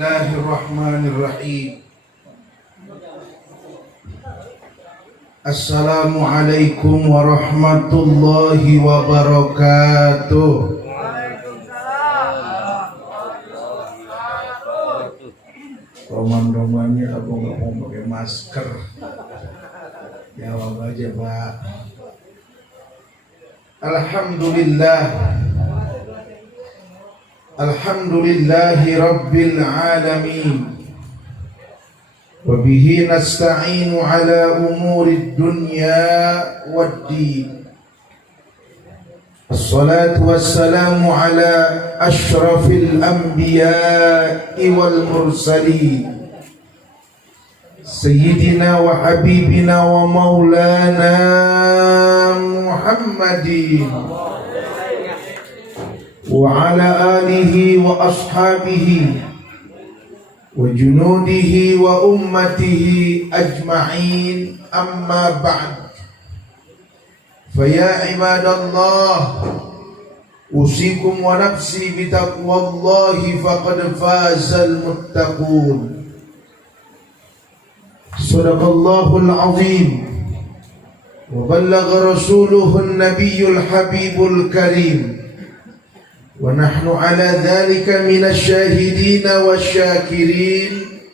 Bismillahirrahmanirrahim. Assalamualaikum warahmatullahi wabarakatuh. Roman-romannya aku nggak mau pakai masker. Jawab aja Pak. Alhamdulillah. Alhamdulillahi Rabbil Alamin. Wabihi nasta'inu ala umuri dunya waddin. Assalatu wassalamu ala ashrafil anbiya'i wal mursalin Sayyidina wa habibina wa maulana Muhammadin wa ala alihi wa ashabihi wa junudihi wa ummatihi ajma'in, amma ba'd. Faya ibadallah, usikum wa nafsi bitaqwallahi faqad fazal muttaqun. Sadaqallahul azim wa ballagha rasuluhun nabiyyul habibul karim. Wa nahnu ala dhalika minasy syahidin wasyakirin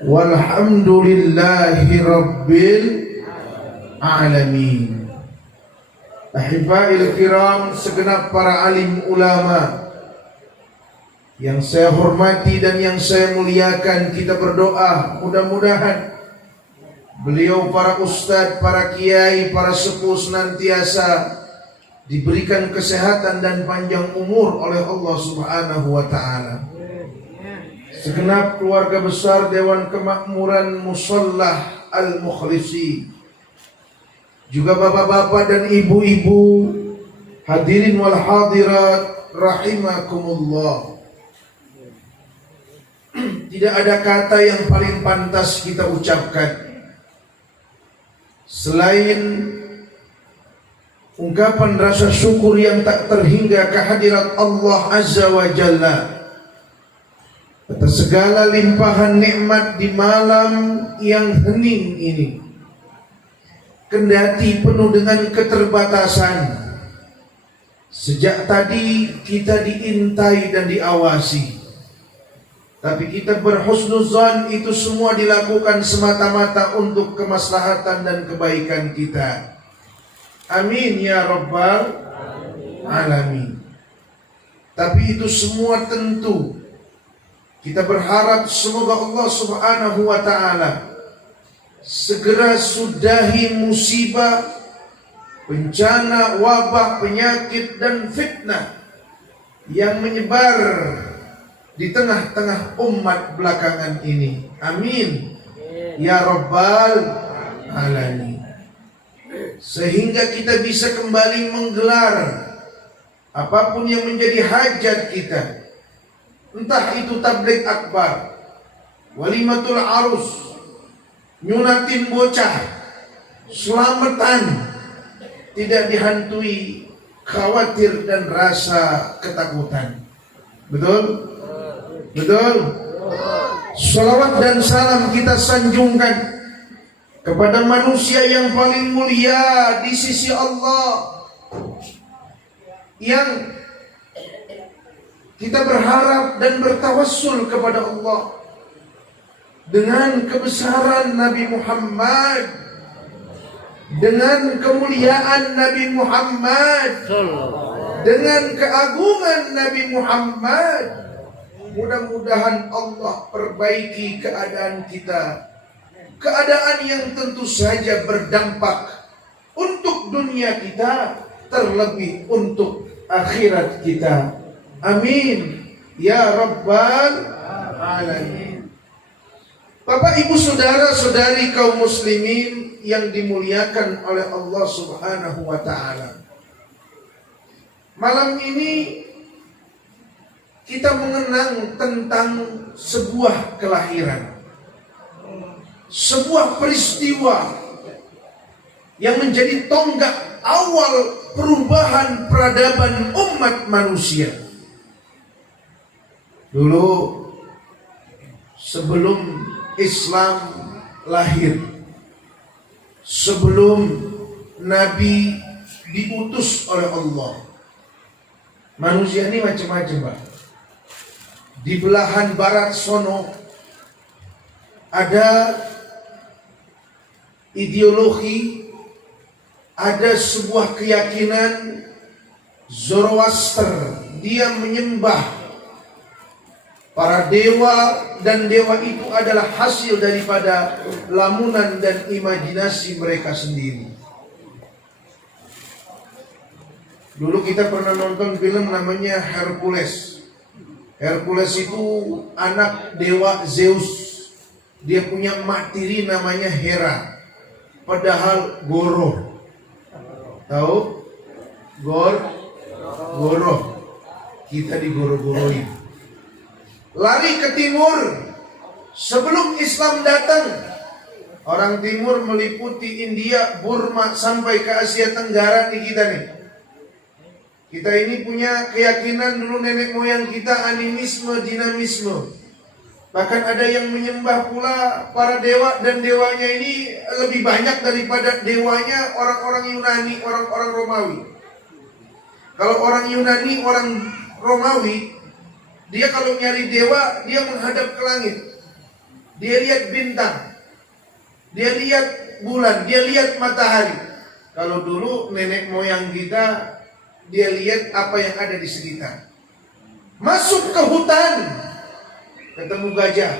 walhamdulillahi rabbil alamin. Ahibba'il kiram, segenap para alim ulama yang saya hormati dan yang saya muliakan, kita berdoa mudah-mudahan beliau, para ustadz, para kiai, para sepuh senantiasa diberikan kesehatan dan panjang umur oleh Allah Subhanahu wa Ta'ala. Segenap keluarga besar Dewan Kemakmuran Musallah Al-Mukhlisi, juga bapak-bapak dan ibu-ibu, hadirin wal hadirat rahimakumullah. Tidak ada kata yang paling pantas kita ucapkan selain ungkapan rasa syukur yang tak terhingga kehadirat Allah Azza wa Jalla atas segala limpahan nikmat di malam yang hening ini. Kendati penuh dengan keterbatasan, sejak tadi kita diintai dan diawasi, tapi kita berhusnuzan itu semua dilakukan semata-mata untuk kemaslahatan dan kebaikan kita. Amin ya Rabbal Alamin. Tapi itu semua tentu kita berharap semoga Allah Subhanahu wa Ta'ala segera sudahi musibah, bencana, wabah, penyakit dan fitnah yang menyebar di tengah-tengah umat belakangan ini. Amin ya Rabbal Alamin. Sehingga kita bisa kembali menggelar apapun yang menjadi hajat kita, entah itu tabligh akbar, walimatul arus, nyunatin bocah, selamatan, tidak dihantui khawatir dan rasa ketakutan. Betul? Betul? Salawat dan salam kita sanjungkan kepada manusia yang paling mulia di sisi Allah, yang kita berharap dan bertawassul kepada Allah dengan kebesaran Nabi Muhammad, dengan kemuliaan Nabi Muhammad, dengan keagungan Nabi Muhammad. Mudah-mudahan Allah perbaiki keadaan kita, keadaan yang tentu saja berdampak untuk dunia kita, terlebih untuk akhirat kita. Amin ya Rabbal Alamin. Bapak, ibu, saudara-saudari kaum muslimin yang dimuliakan oleh Allah Subhanahu wa Ta'ala, malam ini kita mengenang tentang sebuah kelahiran, sebuah peristiwa yang menjadi tonggak awal perubahan peradaban umat manusia. Dulu sebelum Islam lahir, sebelum Nabi diutus oleh Allah. Manusia ini macam-macam, Pak. Di belahan barat sono ada ideologi, ada sebuah keyakinan Zoroaster. Dia menyembah para dewa, dan dewa itu adalah hasil daripada lamunan dan imajinasi mereka sendiri. Dulu kita pernah nonton film namanya Hercules. Hercules itu anak dewa Zeus. Dia punya emak tiri namanya Hera. Padahal Goro. Tahu? Goro. Kita digoro-goroin. Lari ke timur. Sebelum Islam datang, orang timur meliputi India, Burma, sampai ke Asia Tenggara nih kita nih. Kita ini punya keyakinan dulu nenek moyang kita animisme, dinamisme. Bahkan ada yang menyembah pula para dewa, dan dewanya ini lebih banyak daripada dewanya orang-orang Yunani, orang-orang Romawi. Kalau orang Yunani, orang Romawi, dia kalau nyari dewa, dia menghadap ke langit. Dia lihat bintang, dia lihat bulan, dia lihat matahari. Kalau dulu nenek moyang kita, dia lihat apa yang ada di sekitar. Masuk ke hutan, ketemu gajah.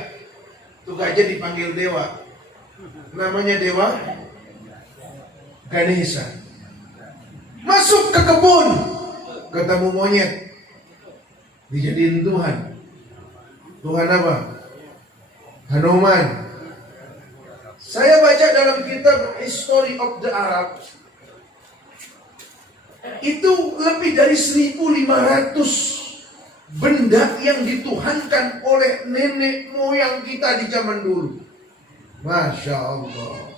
Itu gajah dipanggil dewa. Namanya dewa Ganesha. Masuk ke kebun, ketemu monyet. Dijadiin Tuhan. Tuhan apa? Hanuman. Saya baca dalam kitab History of the Arab, itu lebih dari 1.500 benda yang dituhankan oleh nenek moyang kita di zaman dulu. Masya Allah.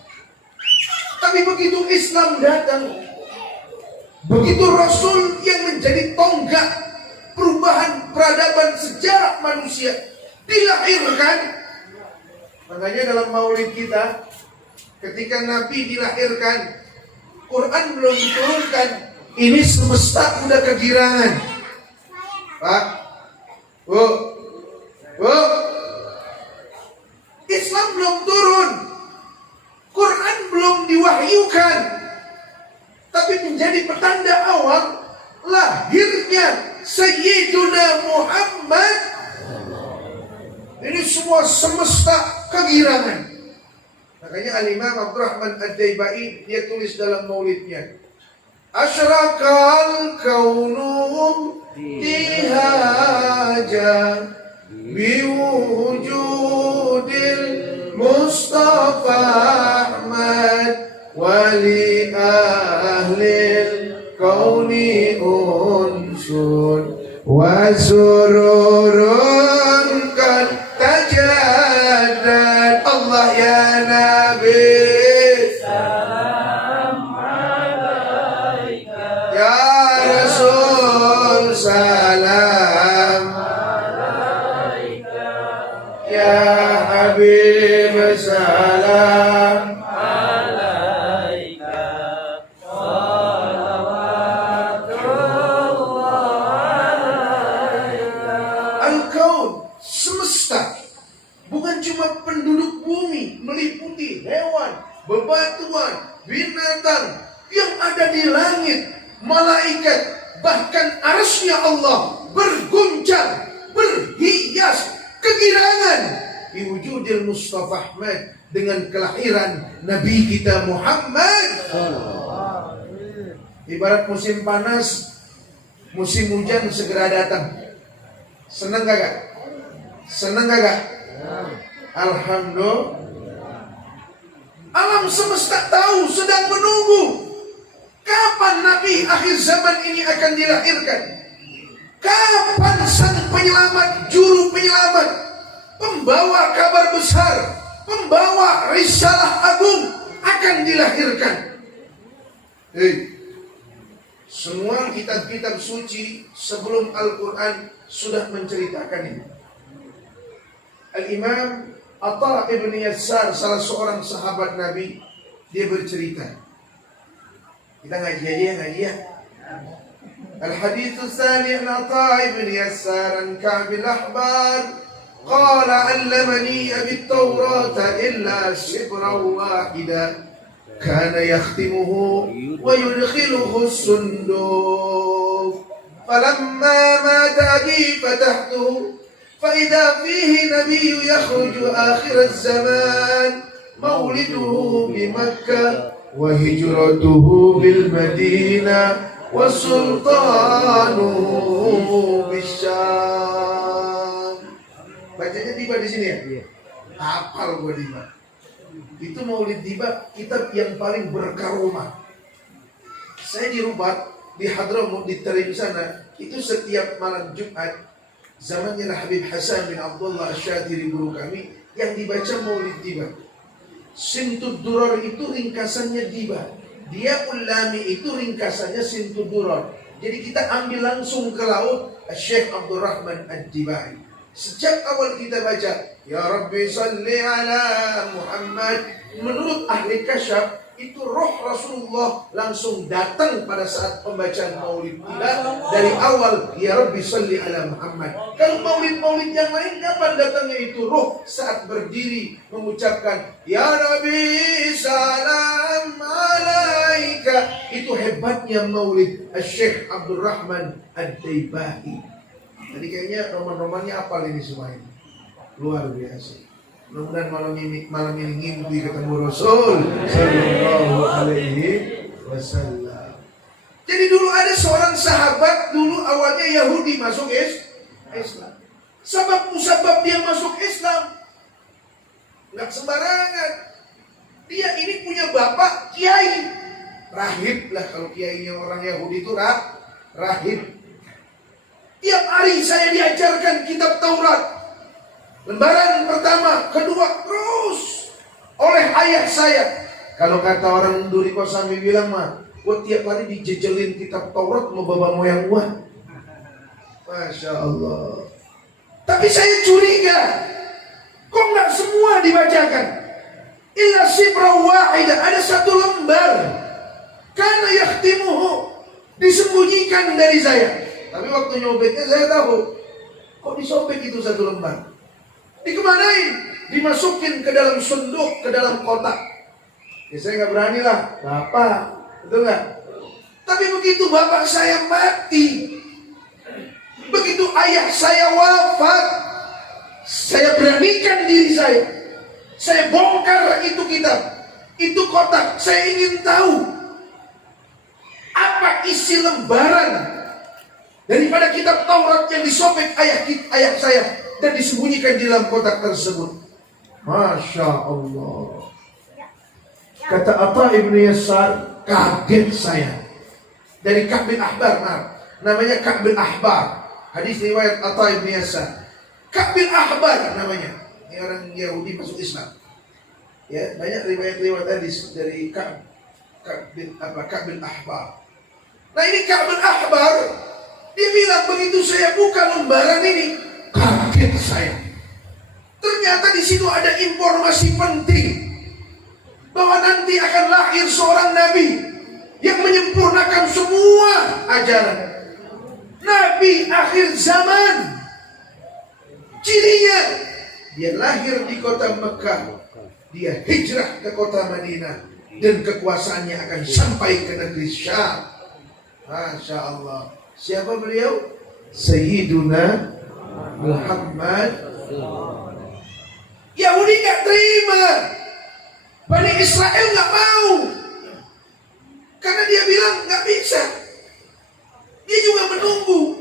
Tapi begitu Islam datang, begitu Rasul yang menjadi tonggak perubahan peradaban sejarah manusia dilahirkan. Makanya dalam maulid kita, ketika Nabi dilahirkan, Quran belum diturunkan. Ini semesta udah kegirangan. Pak, Bu, Islam belum turun, Quran belum diwahyukan, tapi menjadi petanda awal lahirnya Sayyiduna Muhammad. Ini semua semesta kegirangan. Makanya Al-Imam Abdurrahman Ad-Daibai, dia tulis dalam maulidnya, Asyraqal kaunum dihaja biwujudil Mustafa Ahmad wali ahlil kauni unsun wa sururun kan tajaddad. Allah ya Nabi, salam ya Habib, salam alaika, salawatullah alaika. Al-Kaun, semesta, bukan cuma penduduk bumi, meliputi hewan, bebatuan, binatang yang ada di langit, malaikat, bahkan arasnya Allah berguncang, berhias kegirangan diwujudil Mustafa Ahmad, dengan kelahiran Nabi kita Muhammad. Ibarat musim panas, musim hujan segera datang. Senang gak? Senang gak? Alhamdulillah. Alam semesta tahu, sedang menunggu kapan Nabi akhir zaman ini akan dilahirkan. Kapan sang penyelamat, juru penyelamat, pembawa kabar besar, pembawa risalah agung akan dilahirkan. Semua kitab-kitab suci sebelum Al-Quran sudah menceritakan ini. Al-Imam Atha ibn Yassar, salah seorang sahabat Nabi, dia bercerita. Kita ngaji ya. Al-Hadits Tsani an Atha ibn Yassar an Ka'b al-Ahbar قال علمني أبي التوراة إلا شبرا واحدا كان يختمه ويدخله الصندوق فلما مات أبي فتحته فإذا فيه نبي يخرج آخر الزمان مولده بمكة وهجرته بالمدينة وسلطانه بالشام. Bacanya tiba di sini ya? Iya. Hafal gua tiba. Itu Maulid tiba kitab yang paling berkaromah. Saya di Rubat, di Hadramut, di Tarim sana, itu setiap malam Jumat, zamannya Habib Hasan bin Abdullah Asy-Syadhili guru kami, yang dibaca Maulid tiba. Sintud Durar itu ringkasannya tiba. Dia Ulami itu ringkasannya Sintud Durar. Jadi kita ambil langsung ke laut Syekh Abdul Rahman Ad-Dibai. Sejak awal kita baca Ya Rabbi salli ala Muhammad, menurut ahli kasyaf itu roh Rasulullah langsung datang pada saat pembacaan Maulid tiba. Dari awal Ya Rabbi salli ala Muhammad. Kalau maulid-maulid yang lain kapan datangnya itu roh? Saat berdiri mengucapkan Ya Rabbi salam alaika. Itu hebatnya Maulid Syekh Abdul Rahman Ad-Dibai. Jadi kayaknya roman-romannya apal ini semua ini. Luar biasa. Mudah-mudahan malam ini ngimpi ketemu Rasul sallallahu alaihi wasallam. Jadi dulu ada seorang sahabat, dulu awalnya Yahudi masuk Islam. Sebab musabab dia masuk Islam enggak sembarangan. Dia ini punya bapak kiai, rahib lah, kalau kiainya orang Yahudi itu rahib. Tiap hari saya diajarkan kitab Taurat. Lembaran pertama, kedua, terus oleh ayah saya. Kalau kata orang Duri Kosami bilang mah, gua tiap hari dijejelin kitab Taurat mau bawa moyang gua. Masya Allah. Tapi saya curiga, kok nggak semua dibacakan? Illa sibra wahida, ada satu lembar. Karena yakhtimuhu, disembunyikan dari saya. Tapi waktu nyobeknya saya tahu, kok disobek itu satu lembar. Dikemanain? Dimasukin ke dalam sunduk, ke dalam kotak. Ya saya nggak berani lah, bapak, betul nggak? Tapi begitu bapak saya mati, begitu ayah saya wafat, saya beranikan diri saya bongkar itu kitab, itu kotak. Saya ingin tahu apa isi lembaran daripada kitab Taurat yang disobek ayah saya dan disembunyikan di dalam kotak tersebut. Masya Allah. Kata Atha ibn Yassar, kaget saya. Dari Ka'b al-Ahbar, namanya Ka'b al-Ahbar. Hadis riwayat Atha ibn Yassar. Ka'b al-Ahbar namanya. Ini orang Yahudi masuk Islam. Ya, banyak riwayat-riwayat hadis dari Ka'b al-Ahbar. Nah ini Ka'b al-Ahbar, dia bilang begitu saya buka lembaran ini, kaget saya. Ternyata di situ ada informasi penting bahwa nanti akan lahir seorang nabi yang menyempurnakan semua ajaran. Nabi akhir zaman. Cirinya dia lahir di kota Mekah, dia hijrah ke kota Madinah, dan kekuasaannya akan sampai ke negeri Syam. Masya Allah. Siapa beliau? Sayyiduna Muhammad. Yahudi gak terima, Bani Israel gak mau, karena dia bilang gak bisa. Dia juga menunggu.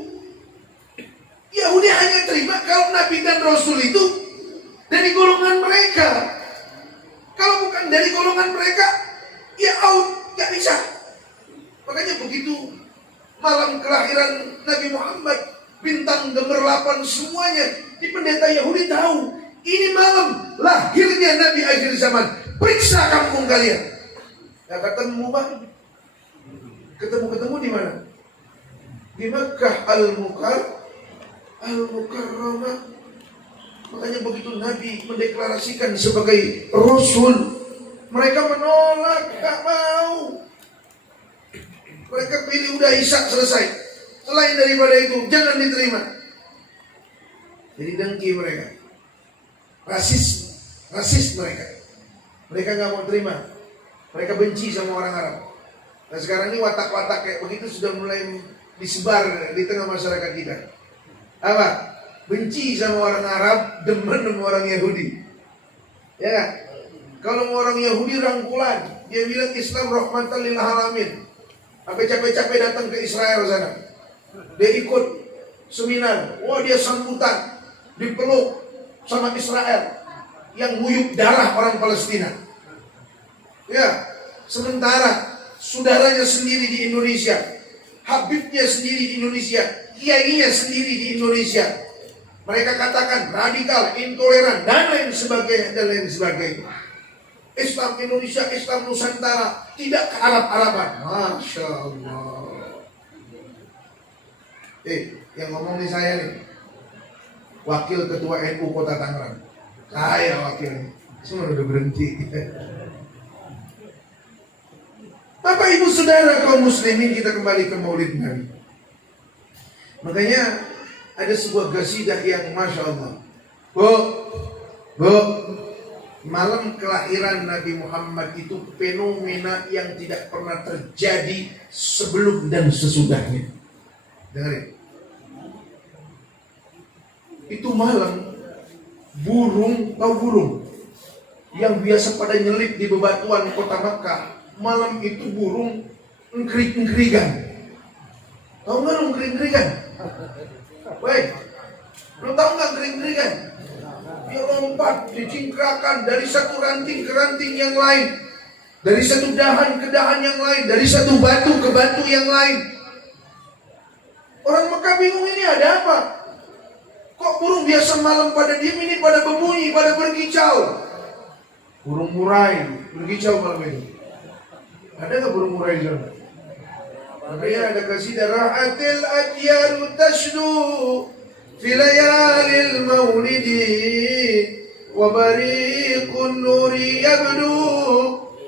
Yahudi hanya terima kalau Nabi dan Rasul itu dari golongan mereka. Kalau bukan dari golongan mereka, ya out, gak bisa. Makanya begitu malam kelahiran Nabi Muhammad, bintang gemerlapan semuanya, di pendeta Yahudi tahu ini malam lahirnya Nabi akhir zaman. Periksa kampung kalian. Gak ketemu bang. Ketemu di mana? Di Mekah Al-Mukarramah. Makanya begitu Nabi mendeklarasikan sebagai Rasul, mereka menolak, gak mau. Mereka pilih udah Ishak selesai. Selain daripada itu jangan diterima. Jadi dengki mereka, rasis mereka. Mereka gak mau terima. Mereka benci sama orang Arab. Nah sekarang ini watak-watak kayak begitu sudah mulai disebar di tengah masyarakat kita. Apa? Benci sama orang Arab, demen sama orang Yahudi. Ya kan? Kalau orang Yahudi rangkulan, dia bilang Islam rahmatan lil alamin. Sampai capek-capek datang ke Israel sana. Dia ikut seminar. Wah dia sambutan, dipeluk sama Israel yang nguyup darah orang Palestina. Ya, sementara saudaranya sendiri di Indonesia, habibnya sendiri di Indonesia, kiainya sendiri di Indonesia, mereka katakan radikal, intoleran, dan lain sebagainya. Islam Indonesia, Islam Nusantara, tidak ke Arab-Araban. Masya Allah. Yang ngomong nih saya nih, Wakil Ketua NU Kota Tangerang. Saya wakilnya. Semua udah berhenti. Bapak Ibu Saudara kaum muslimin, kita kembali ke Maulid Nabi. Makanya ada sebuah qasidah yang Masya Allah. Bu, malam kelahiran Nabi Muhammad itu fenomena yang tidak pernah terjadi sebelum dan sesudahnya. Dengarin. Itu malam burung yang biasa pada nyelip di bebatuan kota Makkah, malam itu burung engkrik-engkrikan. Tahu nggak lu engkrik-engkrikan? Baik, lu tahu nggak engkrik-engkrikan? Dia lompat, dicingkrakan dari satu ranting ke ranting yang lain, dari satu dahan ke dahan yang lain, dari satu batu ke batu yang lain. Orang Mekah bingung, ini ada apa? Kok burung biasa malam pada diem, ini pada berbunyi, pada berkicau. Burung murai berkicau malam itu. Ada nggak burung murai di sana? Makanya ada qasidah rahatil adyaru tashdu fi layalil maulidi wa bariqun nuri yabdu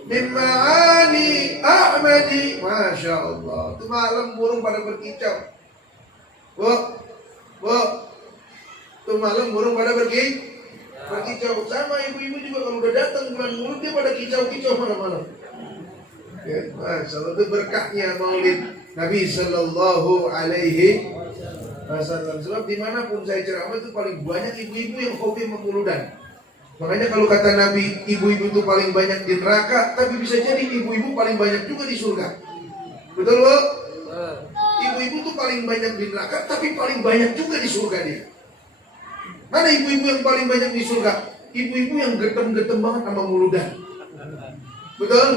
min ma'ani ahmadi. Masya Allah. Itu malam burung pada berkicau. Itu malam burung pada berkicau. Sama ibu-ibu juga kalau udah datang bulan Maulid dia pada kicau-kicau malam-malam. Ya, Masya Allah, itu berkahnya Maulid Nabi Sallallahu Alaihi Wasallam. Sebab dimanapun saya ceramah itu paling banyak ibu-ibu yang hobi memuludan. Makanya kalau kata Nabi, ibu-ibu itu paling banyak di neraka, tapi bisa jadi ibu-ibu paling banyak juga di surga. Betul Bu? Ibu-ibu itu paling banyak di neraka, tapi paling banyak juga di surga dia. Mana ibu-ibu yang paling banyak di surga? Ibu-ibu yang getem-getem banget sama muludan. Betul?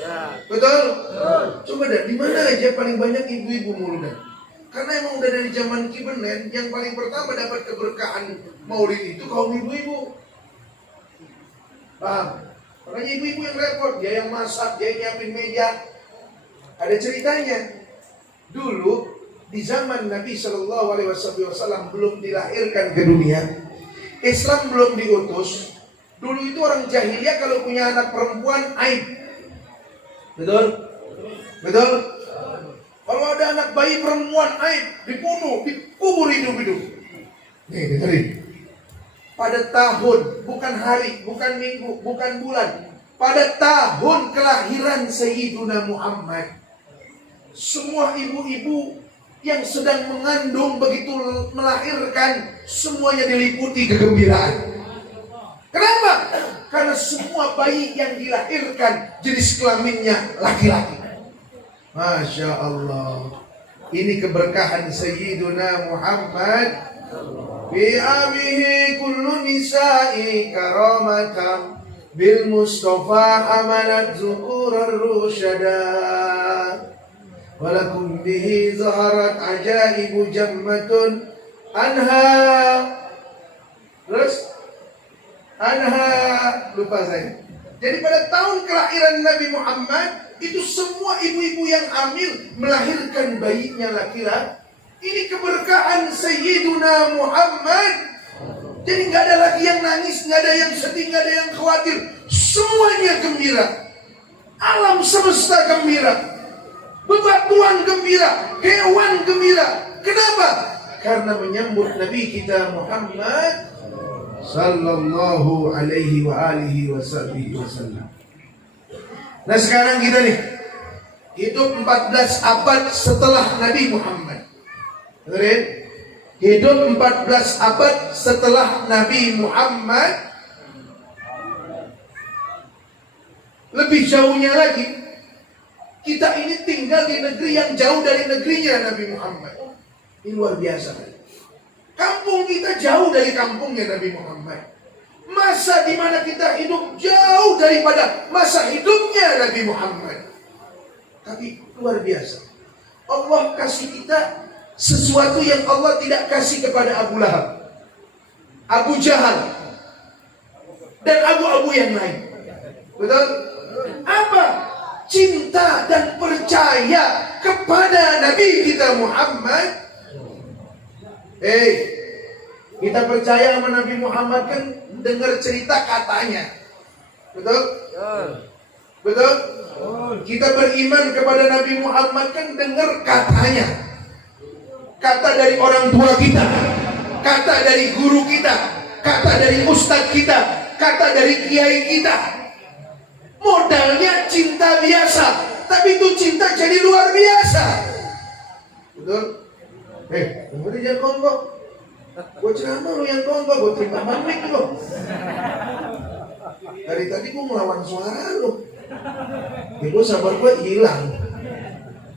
Ya. Betul? Coba deh, di mana aja paling banyak ibu-ibu muludan? Karena emang udah dari zaman Kibenen, yang paling pertama dapat keberkahan Maulid itu kaum ibu-ibu. Paham? Makanya ibu-ibu yang repot, dia yang masak, dia yang nyiapin meja. Ada ceritanya. Dulu di zaman Nabi Shallallahu Alaihi Wasallam belum dilahirkan ke dunia, Islam belum diutus. Dulu itu orang jahiliyah kalau punya anak perempuan aib. Betul? Betul? Kalau ada anak bayi perempuan aib, dibunuh, dikubur hidup-hidup. Nih, dengerin. Pada tahun, bukan hari, bukan minggu, bukan bulan, pada tahun kelahiran Sayyiduna Muhammad, semua ibu-ibu yang sedang mengandung begitu melahirkan, semuanya diliputi kegembiraan. Kenapa? Karena semua bayi yang dilahirkan jenis kelaminnya laki-laki. Masya Allah. Ini keberkahan Sayyiduna Muhammad. Bi abihi kullu nisa'i karamatan, bil Mustafa amalat zukurar rusyada. Walakum bihi zaharat ajaibu jammatun anha. Terus lupa saya. Jadi pada tahun kelahiran Nabi Muhammad itu semua ibu-ibu yang hamil melahirkan bayinya laki-laki. Ini keberkahan Sayyiduna Muhammad. Jadi nggak ada lagi yang nangis, nggak ada yang sedih, nggak ada yang khawatir. Semuanya gembira. Alam semesta gembira. Bebatuan gembira. Hewan gembira. Kenapa? Karena menyambut Nabi kita Muhammad sallallahu alaihi wa alihi wasallam. Nah sekarang kita nih hidup 14 abad setelah Nabi Muhammad. Dengerin? Hidup 14 abad setelah Nabi Muhammad. Lebih jauhnya lagi, kita ini tinggal di negeri yang jauh dari negerinya Nabi Muhammad. Ini luar biasa. Kampung kita jauh dari kampungnya Nabi Muhammad. Masa di mana kita hidup jauh daripada masa hidupnya Nabi Muhammad. Tapi luar biasa. Allah kasih kita sesuatu yang Allah tidak kasih kepada Abu Lahab, Abu Jahal, dan abu-abu yang lain. Betul? Apa? Cinta dan percaya kepada Nabi kita Muhammad. Kita percaya sama Nabi Muhammad kan dengar cerita katanya. Betul? Betul? Kita beriman kepada Nabi Muhammad kan dengar katanya. Kata dari orang tua kita, kata dari guru kita, kata dari ustadz kita, kata dari kiai kita. Modalnya cinta biasa, tapi itu cinta jadi luar biasa. Betul? Dengerin jangan kongkok. Gue ceramah lu yang kongkok, gue terima mamik lu. Dari tadi gue melawan suara lu. Ya gue sabar gue hilang.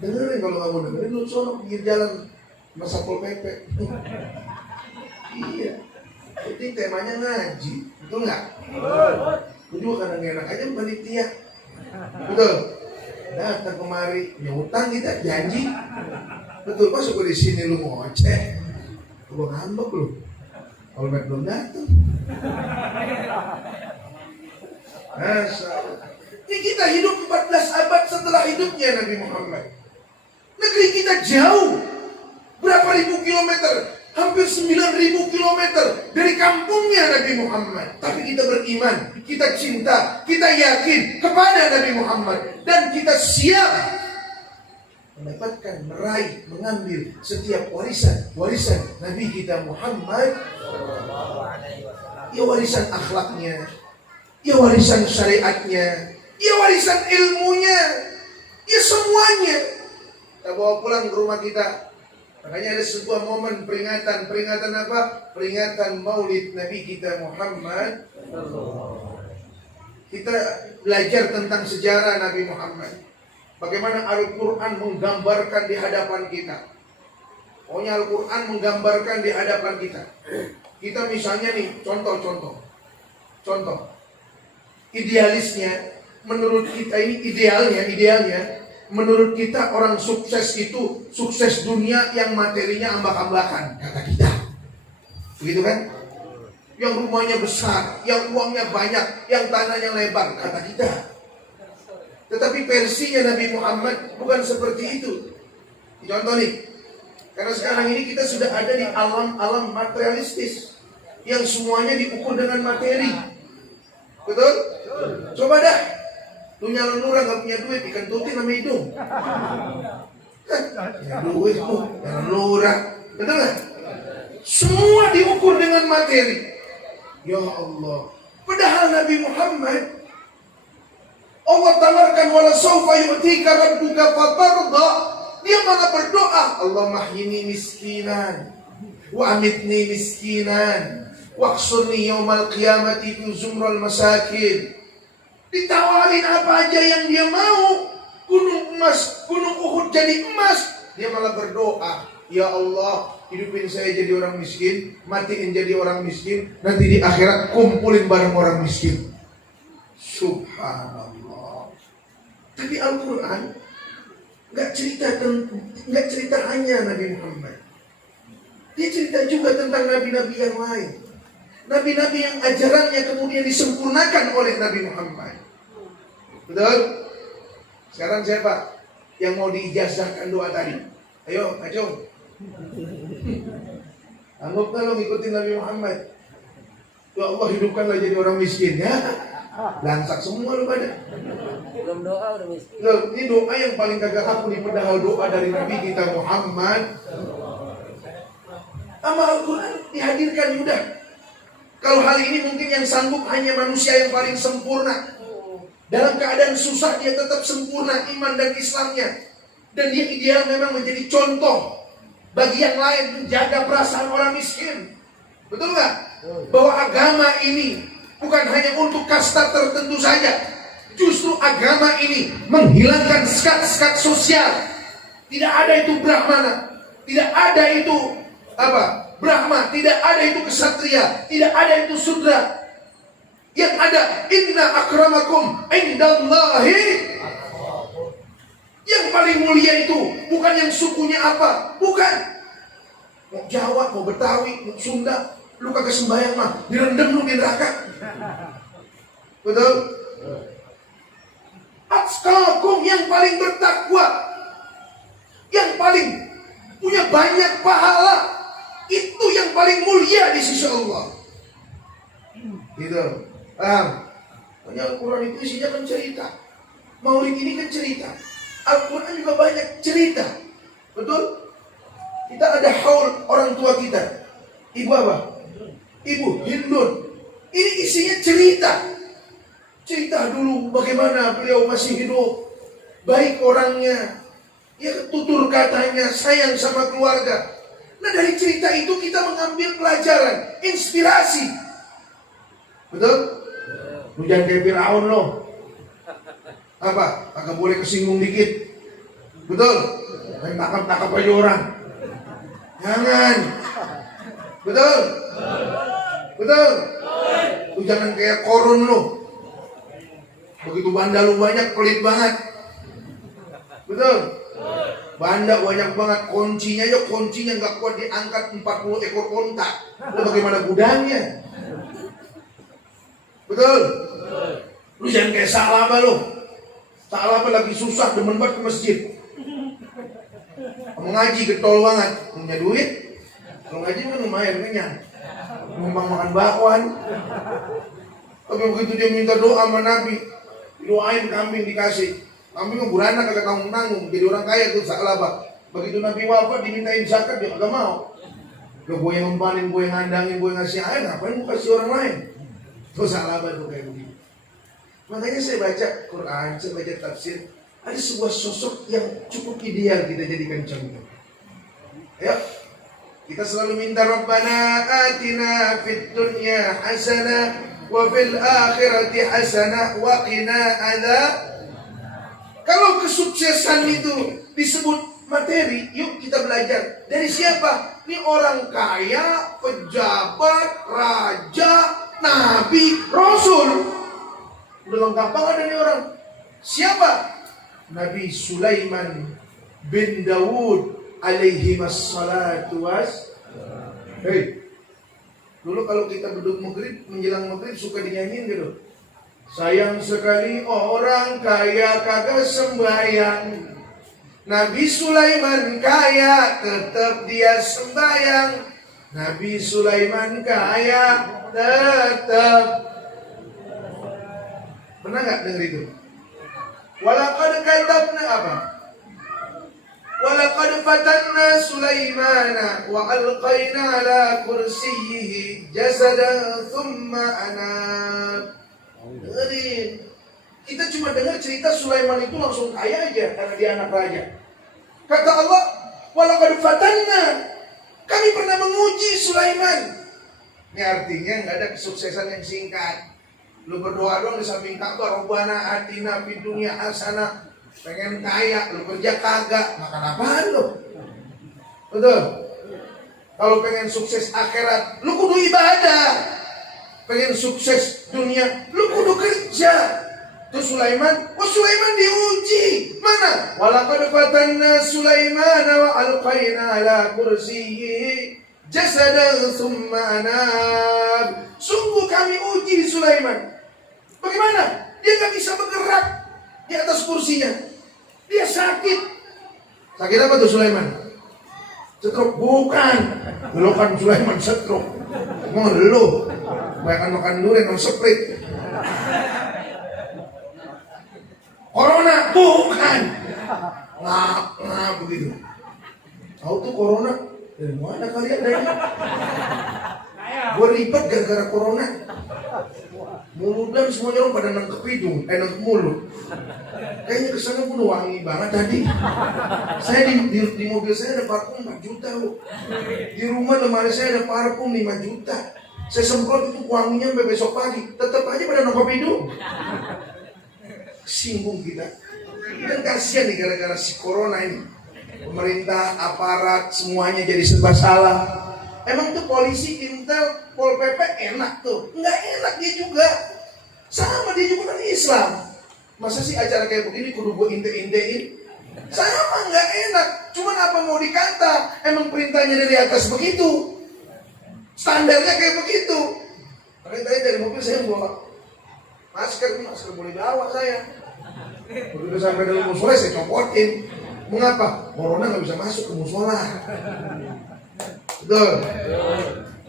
Dengerin, kalau gak mau dengerin lu sono pinggir jalan masa Pol PP. Iya. Jadi temanya ngaji, betul nggak? Gue juga kadang enak aja panitia. Betul. Datang kemari, nyutang kita janji. Betul, masuk di sini lu ngoceh. Gue ngambek lu. Kalau belum datang. Ini kita hidup 14 abad setelah hidupnya Nabi Muhammad. Negeri kita jauh. Berapa ribu kilometer? Hampir 9.000 kilometer dari kampungnya Nabi Muhammad. Tapi kita beriman, kita cinta, kita yakin kepada Nabi Muhammad. Dan kita siap mendapatkan, meraih, mengambil setiap warisan Nabi kita Muhammad. Ya warisan akhlaknya, ya warisan syariatnya, ya warisan ilmunya, ya semuanya. Kita bawa pulang ke rumah kita. Makanya ada sebuah momen peringatan apa? Peringatan Maulid Nabi kita Muhammad. Kita belajar tentang sejarah Nabi Muhammad. Bagaimana Al-Quran menggambarkan di hadapan kita. Pokoknya Al-Quran menggambarkan di hadapan kita. Kita misalnya nih, contoh. Idealisnya, menurut kita ini idealnya. Menurut kita orang sukses itu sukses dunia yang materinya ambak-ambakan, kata kita. Begitu kan? Yang rumahnya besar, yang uangnya banyak, yang tanahnya lebar, kata kita. Tetapi versinya Nabi Muhammad bukan seperti itu. Contoh nih, karena sekarang ini kita sudah ada di alam materialistis yang semuanya diukur dengan materi. Betul? Coba dah. Lu nyalon lurah gak punya duit, ikan tutin sama hidung. Ya duit lu, nyalon lurah. Betul gak? Semua diukur dengan materi. Ya Allah. Padahal Nabi Muhammad, Allah tawarkan wala sawfa yu'tika rabbuka fatarda. Dia malah berdoa, Allah mahyini miskinan, wa amitni miskinan, waqsurni yawmal qiyamati fi zumral masakin. Ditawarin apa aja yang dia mau. Gunung emas, gunung Uhud jadi emas. Dia malah berdoa, ya Allah, hidupin saya jadi orang miskin, matiin jadi orang miskin, nanti di akhirat kumpulin bareng orang miskin. Subhanallah. Tapi Al-Quran nggak cerita hanya Nabi Muhammad. Dia cerita juga tentang nabi-nabi yang lain. Nabi-nabi yang ajarannya kemudian disempurnakan oleh Nabi Muhammad. Betul? Sekarang siapa yang mau diijazahkan doa tadi? Ayo, Acung. Anggap gak lo ngikutin Nabi Muhammad? Ya Allah hidupkanlah jadi orang miskin ya. Langsak semua lu pada. Belum doa udah miskin. Loh, ini doa yang paling kagak ampuni padahal doa dari Nabi kita Muhammad. Sama Al-Quran dihadirkan udah. Kalau hal ini mungkin yang sanggup hanya manusia yang paling sempurna. Dalam keadaan susah dia tetap sempurna iman dan Islamnya. Dan dia ideal memang menjadi contoh bagi yang lain menjaga perasaan orang miskin. Betul nggak? Bahwa agama ini bukan hanya untuk kasta tertentu saja. Justru agama ini menghilangkan sekat-sekat sosial. Tidak ada itu Brahmana, tidak ada itu Brahma, tidak ada itu kesatria, tidak ada itu sudra. Yang ada inna akramakum indallahi. Yang paling mulia itu bukan yang sukunya apa, bukan. Mau Jawa, mau Betawi, mau Sunda, lu kagak sembahyang mah direndam lu di neraka. Betul? Atqakum, yang paling bertakwa, yang paling punya banyak pahala, itu yang paling mulia di sisi Allah. Gitu. Paham? Al-Quran itu isinya kan cerita. Maulid ini kan cerita. Al-Quran juga banyak cerita. Betul? Kita ada haul orang tua kita. Ibu apa? Ibu Hindun. Ini isinya cerita. Cerita dulu bagaimana beliau masih hidup. Baik orangnya. Ya tutur katanya, sayang sama keluarga. Nah dari cerita itu kita mengambil pelajaran, inspirasi. Betul? Lu jangan kayak Fir'aun lo. Apa? Agak boleh kesinggung dikit. Betul? Main takap-takap aja orang. Jangan. Betul? Betul? Lu jangan kayak korun lo. Begitu banda lu banyak, pelit banget. Betul? Banda banyak banget, kuncinya nggak kuat diangkat 40 ekor onta. Lu bagaimana gudangnya? Betul? Lu jangan kayak Salaba lu. Salaba lagi susah, demen banget ke masjid. Mau ngaji getol banget, punya duit. Kalau ngaji kan lumayan kenyang. Numpang makan bakwan. Tapi begitu dia minta doa sama Nabi, doain kambing dikasih. Kambing beranak kagak tanggung-tanggung, jadi orang kaya tuh Salaba. Begitu Nabi wafat dimintain zakat dia kagak mau. Lo gue yang ngempanin, gue yang ngandangin, gue yang ngasih air, ngapain mau kasih orang lain? Tuh Salaba tuh kayak begitu. Makanya saya baca Quran, saya baca tafsir, ada sebuah sosok yang cukup ideal kita jadikan contoh. Ayo, kita selalu minta Rabbana atina fid dunya hasanah wa fil akhirati hasanah wa qina adzab. Kalau kesuksesan itu disebut materi, yuk kita belajar. Dari siapa? Ini orang kaya, pejabat, raja, nabi, rasul. Udah lengkap banget dari orang. Siapa? Nabi Sulaiman bin Dawud alaihi wassalatu was. Hei, dulu kalau kita duduk maghrib, menjelang maghrib suka dinyanyiin gitu. Sayang sekali orang kaya kagak sembahyang. Nabi Sulaiman kaya, tetap dia sembahyang. Nabi Sulaiman kaya, tetap. Pernah nggak dengar itu? Walaqad katabna apa? Walaqad fatanna Sulaimana wa alqaina ala kursiyyihi jasadan thumma anab. Dengerin. Kita cuma dengar cerita Sulaiman itu langsung kaya aja karena dia anak raja. Kata Allah, walaqad fatanna. Kami pernah menguji Sulaiman. Ini artinya nggak ada kesuksesan yang singkat. Lu berdoa doang di samping Ka'bah, Rabbana atina fid dunya hasanah. Pengen kaya, lu kerja kagak, makan apaan lu? Betul? Kalau pengen sukses akhirat, lu kudu ibadah. Pengen sukses dunia, lu kudu kerja. Tuh Sulaiman diuji. Mana? Walaqad fatanna Sulaiman wa alqaina ala kursiyyihi jasadan thumma anab. Sungguh kami uji Sulaiman. Bagaimana? Dia gak bisa bergerak di atas kursinya. Dia sakit. Sakit apa tuh Sulaiman? Stroke? Bukan. Belum kan Sulaiman stroke. Ngeluh. Bahkan makan durian sama Sprite. Corona bukan. Ngap begitu. Tahu tuh corona dari mana kalian dari? Gue ribet gara-gara corona. Mudah semuanya orang pada nangkep hidung, nangkep mulut. Kayaknya kesana pun wangi banget tadi. Saya di mobil saya ada parfum 4 juta loh. Di rumah lemari saya ada parfum 5 juta. Saya semprot itu wanginya sampai besok pagi. Tetap aja pada nangkep hidung. Singgung kita. Dan kasihan nih gara-gara si corona ini. Pemerintah, aparat, semuanya jadi serba salah. Emang tuh polisi, intel, pol pp enak tuh? Nggak enak dia juga. Sama dia juga kan Islam. Masa sih acara kayak begini kudu gue inte-intein? Sama nggak enak. Cuman apa mau dikata? Emang perintahnya dari atas begitu. Standarnya kayak begitu. Makanya tadi dari mobil saya bawa masker boleh bawa saya. Begitu sampai dalam musola saya copotin. Mengapa? Corona nggak bisa masuk ke musola. Betul.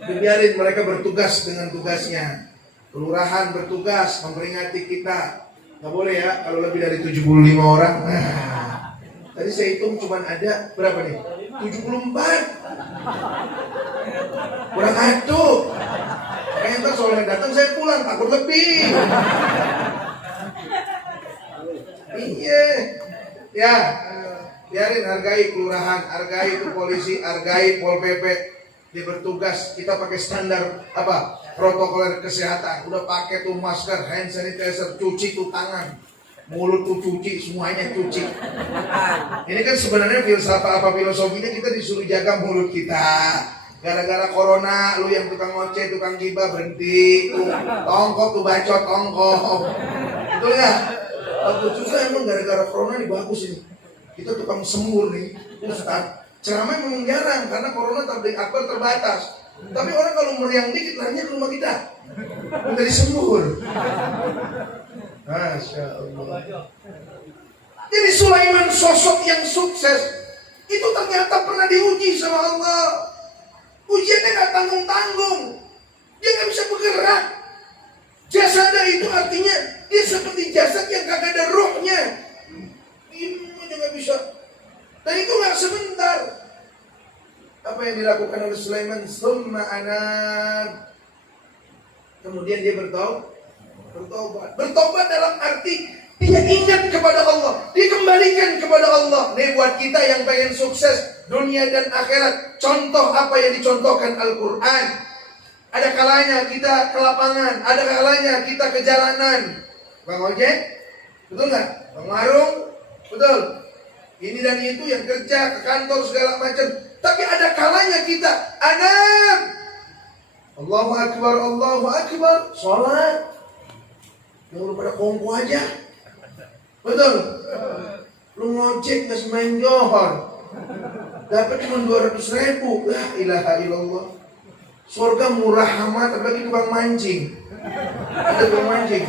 Biarin mereka bertugas dengan tugasnya. Kelurahan bertugas memperingati kita. Nggak boleh ya kalau lebih dari 75 orang. Nah, tadi saya hitung cuma ada berapa nih? 74. Kurang atuh. Kayaknya ntar soalnya datang saya pulang takut lebih. Iya. Ya. Biarin, hargai kelurahan, hargai itu polisi, hargai pol pp. Dia bertugas, kita pakai standar apa? Protokol kesehatan. Udah pakai tuh masker, hand sanitizer, cuci tuh tangan, mulut tuh cuci, semuanya cuci. Ini kan sebenarnya filsafat apa filosofinya kita disuruh jaga mulut kita. Gara-gara corona, lu yang tukang ngoceh, tukang gibah berhenti. Tuh, tongkok tuh bacot, tongkok. Betul ya? Aku juga emang gara-gara corona ini bagus ini. Kita tukang semur nih, Ustaz. Ceramah memang jarang karena corona tabligh akbar terbatas. Tapi orang kalau meriang dikit larinya ke rumah kita. Minta disembur. Masya Allah. Jadi Sulaiman sosok yang sukses itu ternyata pernah diuji sama Allah. Ujiannya gak tanggung-tanggung. Dia gak bisa bergerak. Jasada itu artinya dia seperti jasad yang kagak ada rohnya. Ini aja gak bisa. Dan itu gak sebentar. Apa yang dilakukan oleh Sulaiman? Summa anab. Kemudian dia bertobat. Bertobat dalam arti dia ingat kepada Allah, dikembalikan kepada Allah. Nih buat kita yang pengen sukses dunia dan akhirat, contoh apa yang dicontohkan Al-Quran. Ada kalanya kita ke lapangan, ada kalanya kita ke jalanan. Bang ojek, betul nggak? Bang warung, betul. Ini dan itu yang kerja ke kantor segala macam. Tapi ada kalanya kita adab. Allahu Akbar, sholat. Yang lu pada kongko aja. Betul. Lu ngojek nggak semain johor, dapat cuma 200.000. La ilaha illallah. Surga murah amat, apalagi tukang mancing. Ada tukang mancing.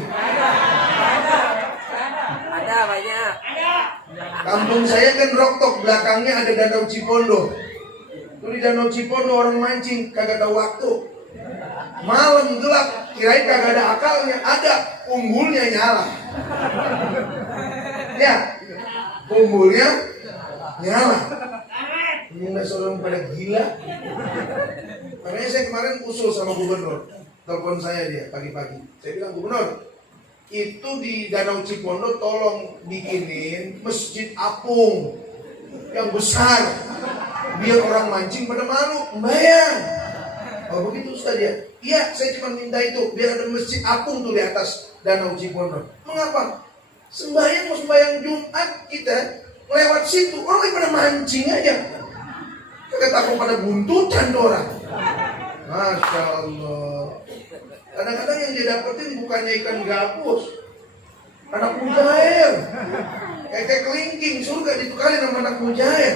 Ada banyak. Kampung saya kan roktok, belakangnya ada Danau Cipondo. Tuh di Danau Cipondo orang mancing, kagak tahu waktu. Malam gelap, kirain kagak ada akalnya, ada umbulnya nyala. Ya, umbulnya nyala. Enggak seorang pada gila. Makanya saya kemarin usul sama gubernur, telepon saya dia pagi-pagi. Saya bilang, gubernur, itu di Danau Cipondo tolong bikinin masjid apung yang besar, biar orang mancing pada malu, bayang. Oh begitu Ustaz ya? Iya, saya cuma minta itu, biar ada masjid apung tuh di atas Danau Cipondo. Mengapa? Sembahyang mau sembahyang Jumat kita lewat situ, orang lagi pada mancing aja. Kagak takut pada buntutan orang. Masya Allah. Kadang-kadang yang dia dapetin bukannya ikan gabus, anak mujair. Kayak kelingking, surga ditukarin sama anak mujair.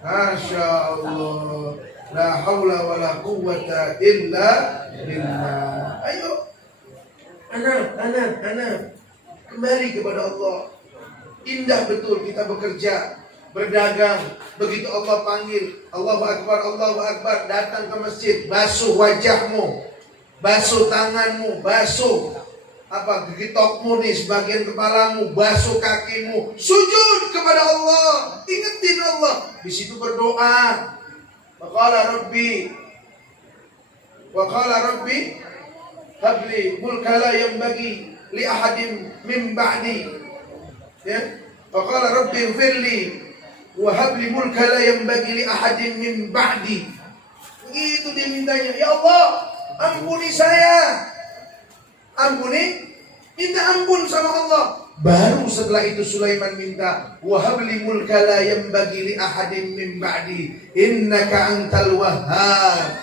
Masya Allah. La haula wa la quwwata illa billah. Ayo, anak. Kembali kepada Allah. Indah betul kita bekerja, berdagang. Begitu Allah panggil, Allahu Akbar, datang ke masjid, basuh wajahmu. basuh tanganmu, basuh gegitokmu nih, sebagian kepalamu, basuh kakimu, sujud kepada Allah, ingetin Allah. Di situ berdoa. Wa qala rabbi habli mulka la yanbaghi li ahadin min ba'di. Ya. Wa qala rabbi ighfirli wa habli mulka la yanbaghi li ahadin min ba'di. Begitu dia mintanya, ya Allah, ampuni saya. Minta ampun sama Allah. Baru setelah itu Sulaiman minta, wa habli mulka la yanbaghi li ahadin min ba'di innaka antal wahhab.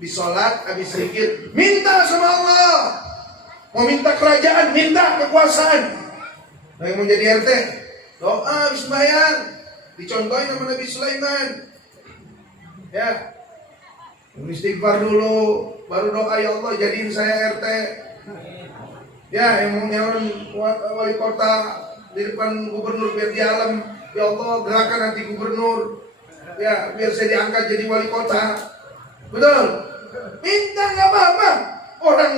Di salat habis zikir, minta sama Allah. Mau minta kerajaan, minta kekuasaan. Nah, yang mau jadi RT, doa habis sembahyang. Dicontohin sama Nabi Sulaiman. Ya. Istighfar dulu, baru doa, ya Allah jadiin saya RT. Ya, yang wali kota di depan gubernur biar di alam, ya Allah gerakan nanti gubernur, ya biar saya diangkat jadi wali kota. Betul? Minta nggak apa-apa. Orang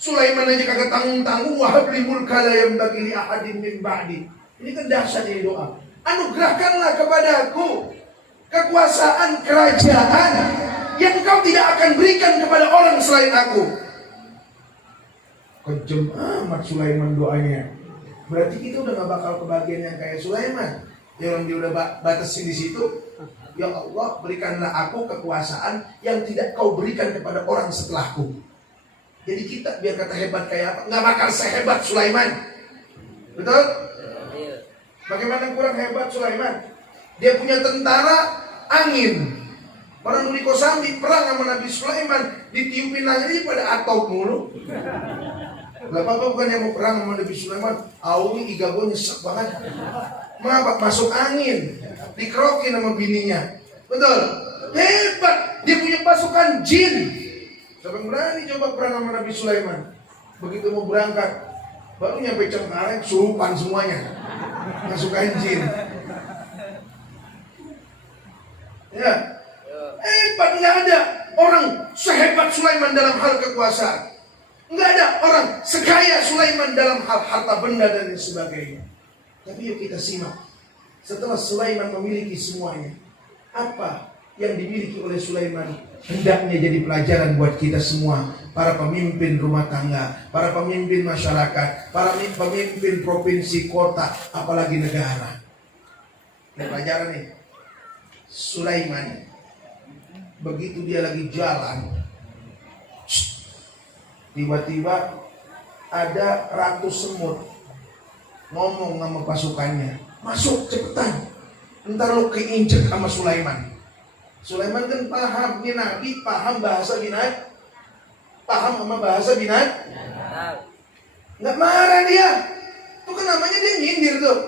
Sulaiman aja kagak tanggung-tanggung. Wa habli mulka la yanbaghi li ahadin min ba'di. Ini kan dahsyat ini doa. Anugerahkanlah kepadaku kekuasaan kerajaan yang kau tidak akan berikan kepada orang selain aku. Kejem amat Sulaiman doanya. Berarti kita udah gak bakal kebagian yang kayak Sulaiman. Yang dia udah batasin di situ. Ya Allah, berikanlah aku kekuasaan yang tidak kau berikan kepada orang setelahku. Jadi kita biar kata hebat kayak apa, gak bakal sehebat Sulaiman. Betul? Bagaimana kurang hebat Sulaiman? Dia punya tentara angin. Orang Nuri Kosambi perang sama Nabi Sulaiman, ditiupin lagi pada atau mulu. Gak apa-apa, bukan yang mau perang sama Nabi Sulaiman. Awi igago nyesek banget. Mabak masuk angin, dikerokin sama bininya. Betul? Hebat. Dia punya pasukan jin. Siapa yang berani coba perang sama Nabi Sulaiman? Begitu mau berangkat, baru nyampe Cengkareng, surupan semuanya. Pasukan jin. Ya. Hebat, nggak ada orang sehebat Sulaiman dalam hal kekuasaan. Nggak ada orang sekaya Sulaiman dalam hal harta benda dan sebagainya. Tapi yuk kita simak. Setelah Sulaiman memiliki semuanya, apa yang dimiliki oleh Sulaiman hendaknya jadi pelajaran buat kita semua, para pemimpin rumah tangga, para pemimpin masyarakat, para pemimpin provinsi, kota, apalagi negara. Ini pelajaran nih. Sulaiman begitu dia lagi jalan, tiba-tiba ada ratu semut ngomong sama pasukannya, masuk cepetan, ntar lo keinjek sama Sulaiman. Sulaiman kan paham, ini Nabi paham bahasa binat, paham sama bahasa binat, nggak marah dia. Itu kan namanya dia nyindir tuh,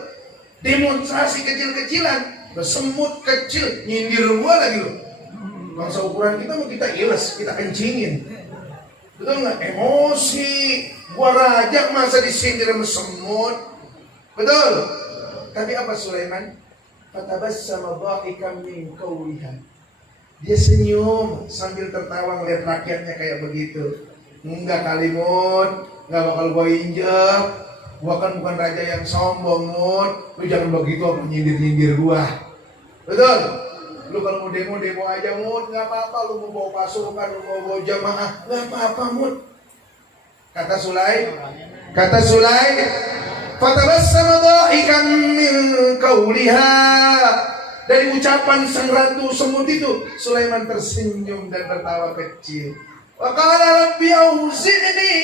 demonstrasi kecil-kecilan, semut kecil nyindir gua lagi lo. Bangsa ukuran kita mau kita iles, kita kencingin. Betul nggak? Emosi. Gua raja masa disindir sama semut. Betul. Tapi apa Sulaiman? Fatabassama dhahikan min qawliha. Dia senyum sambil tertawa ngeliat rakyatnya kayak begitu. Enggak kali Mut, enggak bakal gua injek. Gua kan bukan raja yang sombong Mut. Lu jangan begitu apa nyindir-nyindir gua. Betul. Lu kalau mau demo aja Mut, nggak apa-apa. Lu mau bawa pasukan, lu mau bawa jamaah, nggak apa-apa Mut. Kata Sulai, fatabassama dhahikan min qawliha. Dari ucapan sang ratu semut itu, Sulaiman tersenyum dan tertawa kecil. Wa qala rabbi auzi'ni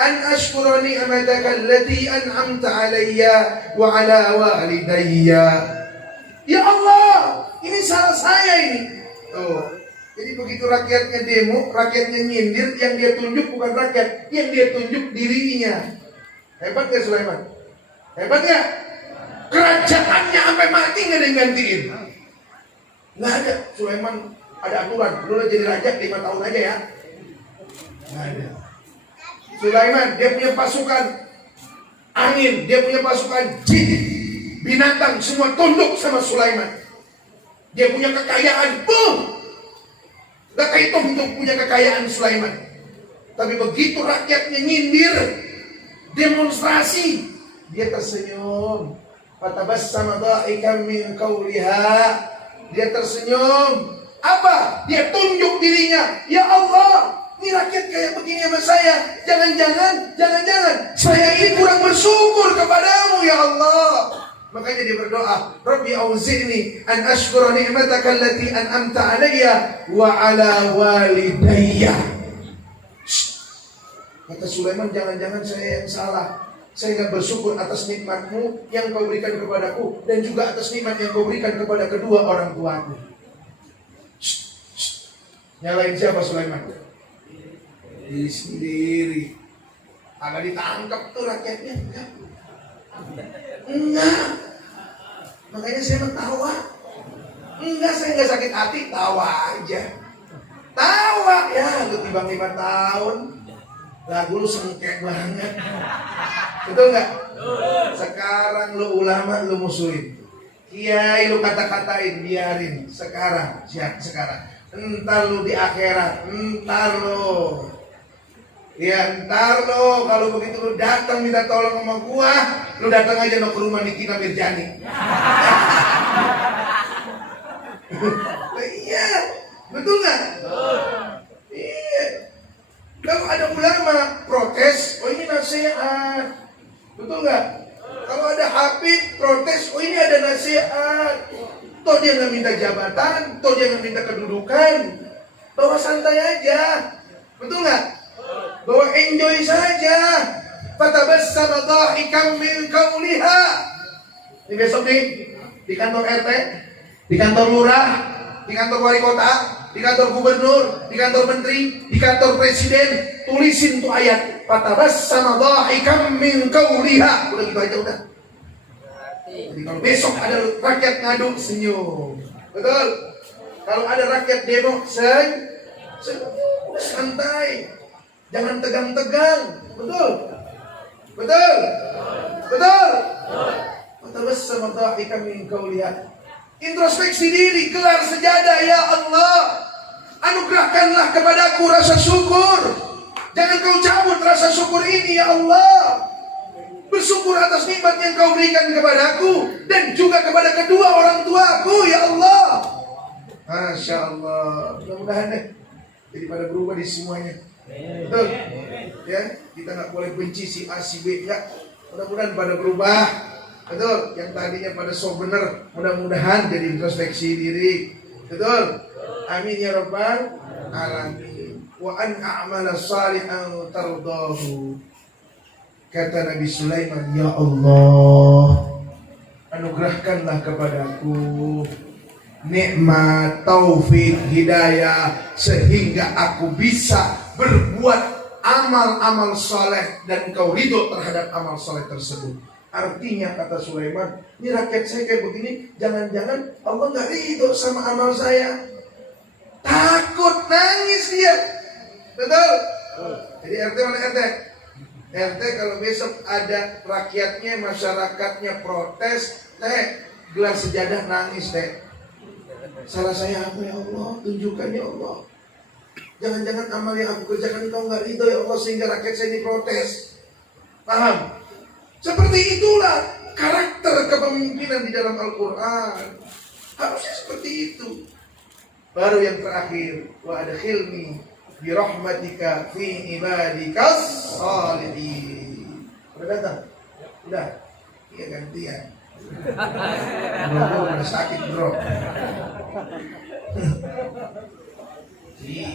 an ashkura ni'mataka allati an'amta 'alayya wa 'ala walidayya. Ya Allah, ini salah saya ini. Oh, jadi begitu rakyatnya demo, rakyatnya nyindir, yang dia tunjuk bukan rakyat, yang dia tunjuk dirinya. Hebat gak Sulaiman? Hebat gak? Kerajaannya sampai mati gak ada yang gantiin. Nggak ada. Sulaiman ada aturan, lu jadi raja 5 tahun aja ya. Nggak ada. Sulaiman dia punya pasukan angin, dia punya pasukan jin, binatang semua tunduk sama Sulaiman. Dia punya kekayaan, boom. Gak kayak untuk punya kekayaan Sulaiman. Tapi begitu rakyatnya nyindir, demonstrasi, dia tersenyum. Fatabassama dha'ikan min qawliha. Dia tersenyum. Apa? Dia tunjuk dirinya. Ya Allah, ini rakyat kayak begini sama saya. Jangan-jangan saya ini kurang bersyukur kepadamu ya Allah. Makanya dia berdoa, Rabbi auzi'ni an ashkura ni'mataka allati an'amta alayya wa ala walidayya. Kata Sulaiman, jangan-jangan saya yang salah. Saya nggak bersyukur atas nikmatmu yang kau berikan kepadaku, dan juga atas nikmat yang kau berikan kepada kedua orang tuaku. Nyalain siapa Sulaiman? Diri sendiri. Agak ditangkap tuh rakyatnya. Enggak. Makanya saya mentawa. Enggak, saya nggak sakit hati, tawa aja. Tawa ya, lu timbang 5 tahun. Lagu lu sengkek banget. Betul nggak? Sekarang lu ulama lu musuhin. Kiai lu kata-katain, biarin. Sekarang. Entar lu di akhirat. Entar lu. Ya entar lo, kalau begitu lu datang minta tolong sama gua, lu datang aja lo ke rumah Nikita Mirjani. Iya, betul nggak? Iya. Kalau ada ulama protes, oh ini nasihat, betul nggak? Kalau ada habib protes, oh ini ada nasihat. Toh dia nggak minta jabatan, toh dia nggak minta kedudukan, bawa santai aja, betul nggak? Bahwa enjoy saja. Fatabassama dhahikan min qawliha. Ini besok nih di kantor RT, di kantor lurah, di kantor wali kota, di kantor gubernur, di kantor menteri, di kantor presiden, tulisin tuh ayat fatabassama dhahikan min qawliha. Udah gitu aja udah. Jadi kalau besok ada rakyat ngadu, senyum. Betul? Kalau ada rakyat demo, senyum, santai. Jangan tegang-tegang. Betul? Betul? Betul? Fatabassama dhahikan min qawliha. Introspeksi diri, gelar sejadah, ya Allah. Anugerahkanlah kepadaku rasa syukur. Jangan kau cabut rasa syukur ini, ya Allah. Bersyukur atas nikmat yang kau berikan kepadaku dan juga kepada kedua orang tuaku, ya Allah. Masya Allah. Mudah-mudahan deh jadi pada berubah di semuanya. Betul? Ya, kita nggak boleh benci si A, si B, ya. Mudah-mudahan pada berubah. Betul? Yang tadinya pada so bener, mudah-mudahan jadi introspeksi diri. Betul? Amin ya rabbal alamin. Wa an a'mala salihan tardahu. Kata Nabi Sulaiman, ya Allah, anugerahkanlah kepadaku nikmat, taufik, hidayah, sehingga aku bisa berbuat amal-amal soleh dan kau ridho terhadap amal soleh tersebut. Artinya kata Sulaiman, ini rakyat saya kayak begini, jangan-jangan Allah nggak ridho sama amal saya. Takut, nangis dia. Betul? Jadi RT mana RT? RT kalau besok ada rakyatnya, masyarakatnya protes, gelar sejadah nangis salah saya apa ya Allah, tunjukkan ya Allah. Jangan-jangan amal yang aku kerjakan kau nggak ridho ya Allah, sehingga rakyat saya ini protes. Paham? Seperti itulah karakter kepemimpinan di dalam Al-Quran. Harusnya seperti itu. Baru yang terakhir, wa adkhilni bi rahmatika fi ibadikas shalihin. Udah datang? Udah? Iya gantian. Bro, udah sakit bro. Iya.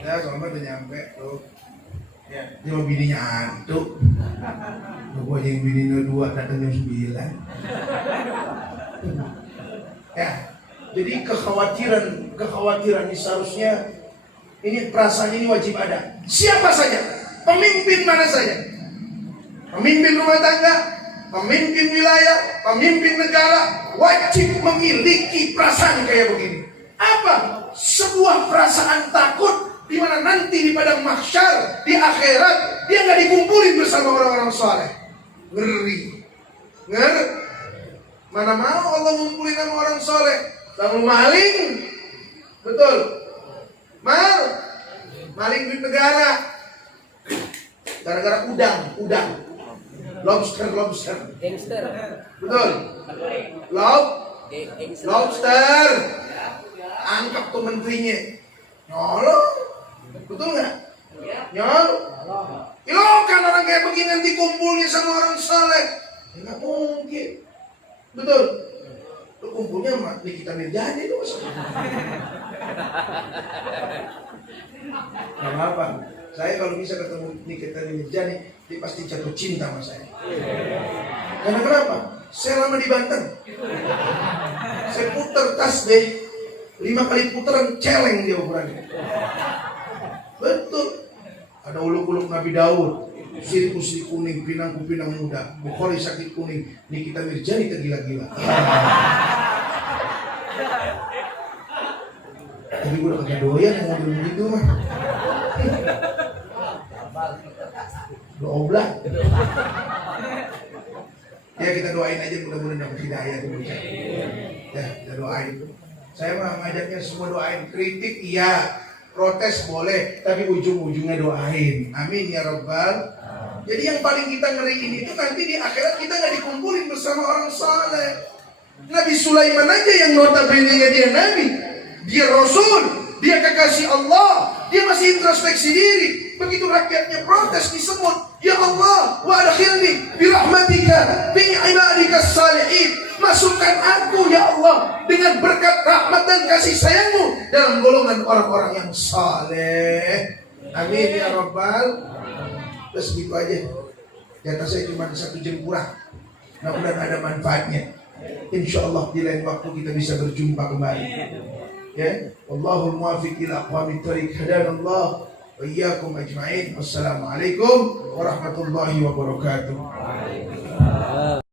Ya, soalnya udah nyampe tuh. Ya, dia mau bininya antuk. Gue aja yang bininya 2 datang jam 9. Ya, jadi kekhawatiran ini seharusnya ini perasaan ini wajib ada. Siapa saja, pemimpin mana saja, pemimpin rumah tangga, pemimpin wilayah, pemimpin negara, wajib memiliki perasaan kayak begini. Apa? Sebuah perasaan takut di mana nanti di padang mahsyar, di akhirat dia nggak dikumpulin bersama orang-orang saleh. Ngeri. Mana mau Allah ngumpulin sama orang saleh? Lalu maling, betul? Maling duit negara, Gara-gara udang. Lobster. Gangster. Betul. Gangster. Lobster. Angkat tuh menterinya. Nyolong. Betul nggak? Nyolong. Kan orang kayak begini nanti kumpulnya sama orang saleh. Ya nggak mungkin. Betul. Lu kumpulnya sama Nikita Mirjani itu maksudnya. Gak apa-apa. Saya kalau bisa ketemu Nikita Mirjani, dia pasti jatuh cinta sama saya. Karena kenapa? Saya lama di Banten. Saya puter tasbih 5 kali putaran celeng dia ukurannya. Betul. Ada uluk-uluk Nabi Daud, sirku si kuning, pinangku pinang muda, Bukhari sakit kuning, Nikita Mirjani tergila-gila. Tapi gue udah kagak doyan mau model begitu mah. Doblah. Ya kita doain aja mudah-mudahan dapat hidayah dulu. Ya kita doain. Saya mah ngajaknya semua doain. Kritik iya, protes boleh, tapi ujung-ujungnya doain. Amin ya Rabbal. Jadi yang paling kita ngeriin itu nanti di akhirat kita nggak dikumpulin bersama orang saleh. Nabi Sulaiman aja yang notabene-nya dia nabi, dia rasul, dia kekasih Allah, dia masih introspeksi diri. Begitu rakyatnya protes disemut, ya Allah, wa adkhilni bi rahmatika fi ibadika salihin. Masukkan aku ya Allah dengan berkat rahmat dan kasih sayangmu dalam golongan orang-orang yang saleh. Amin ya Rabbal. Terus gitu aja. Di atas saya cuma 1 jam kurang. Mudah-mudahan ada manfaatnya. Insya Allah di lain waktu kita bisa berjumpa kembali. Ya, Wallahul muwaffiq ila aqwamit thoriq. Hadanallah wa iyyakum ajma'in. Wassalamualaikum warahmatullahi wabarakatuh.